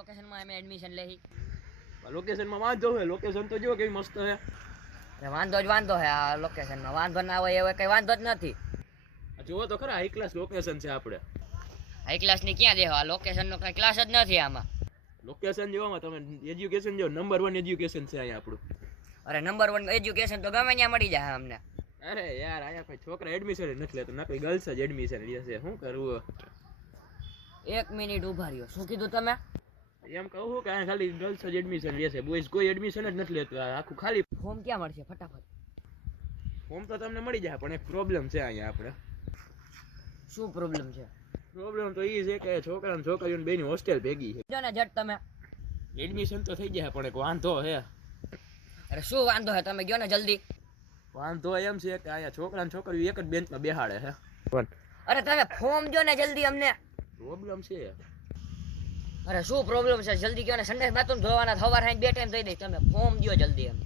લોકેશનમાં અમે એડમિશન લઈ. લોકેશનમાં વાંધો છે, લોકેશન તો જો કેવી મસ્ત છે. વાંધો જ વાંધો છે આ લોકેશનમાં, વાંધો ના હોય એવો કઈ વાંધો જ નથી. જુઓ તો ખરા હાઈ ક્લાસ લોકેશન છે આપણે. હાઈ ક્લાસ ની ક્યાં દેવા, લોકેશનનો કઈ ક્લાસ જ નથી આમાં. લોકેશન જોવામાં તમે એજ્યુકેશન જો નંબર 1 એજ્યુકેશન છે અહીંયા આપણું. અરે નંબર 1 એજ્યુકેશન તો ગમે ત્યાં મળી જાય અમને. અરે યાર અહીંયા કોઈ છોકરા એડમિશન જ નથી લેતો, ના કોઈ ગર્લ્સ જ એડમિશન લે છે. શું કરવું? 1 મિનિટ ઉભા રહ્યો, શું કીધું તમે? એમ કહું કે અહીંયા ખાલી ગર્લ્સ જ એડમિશન લે છે, બોયઝ કોઈ એડમિશન જ નથી લેતું. આખું ખાલી. ફોર્મ ક્યાં મળશે ફટાફટ? ફોર્મ તો તમને મળી જાય, પણ એક પ્રોબ્લેમ છે અહીંયા આપણે. શું પ્રોબ્લેમ છે? પ્રોબ્લેમ તો એ છે કે છોકરા અને છોકરીઓની બેની હોસ્ટેલ ભેગી છે. જો ને જટ તમે. એડમિશન તો થઈ જાય પણ એક વાંધો છે. અરે શું વાંધો છે, તમે ગયો ને જલ્દી. વાંધો એમ છે કે અહીંયા છોકરા અને છોકરીઓ એક જ બેન્ચમાં બેહાડે છે. અરે તમે ફોર્મ જો ને જલ્દી અમને. પ્રોબ્લેમ છે. અરે શું પ્રોબ્લેમ છે, જલ્દી કયો ને. સંડે બાથરૂમ ધોવાના, સવાર 2 ટાઈમ થઈ દઈ. તમે ફોર્મ દો જલ્દી અમને.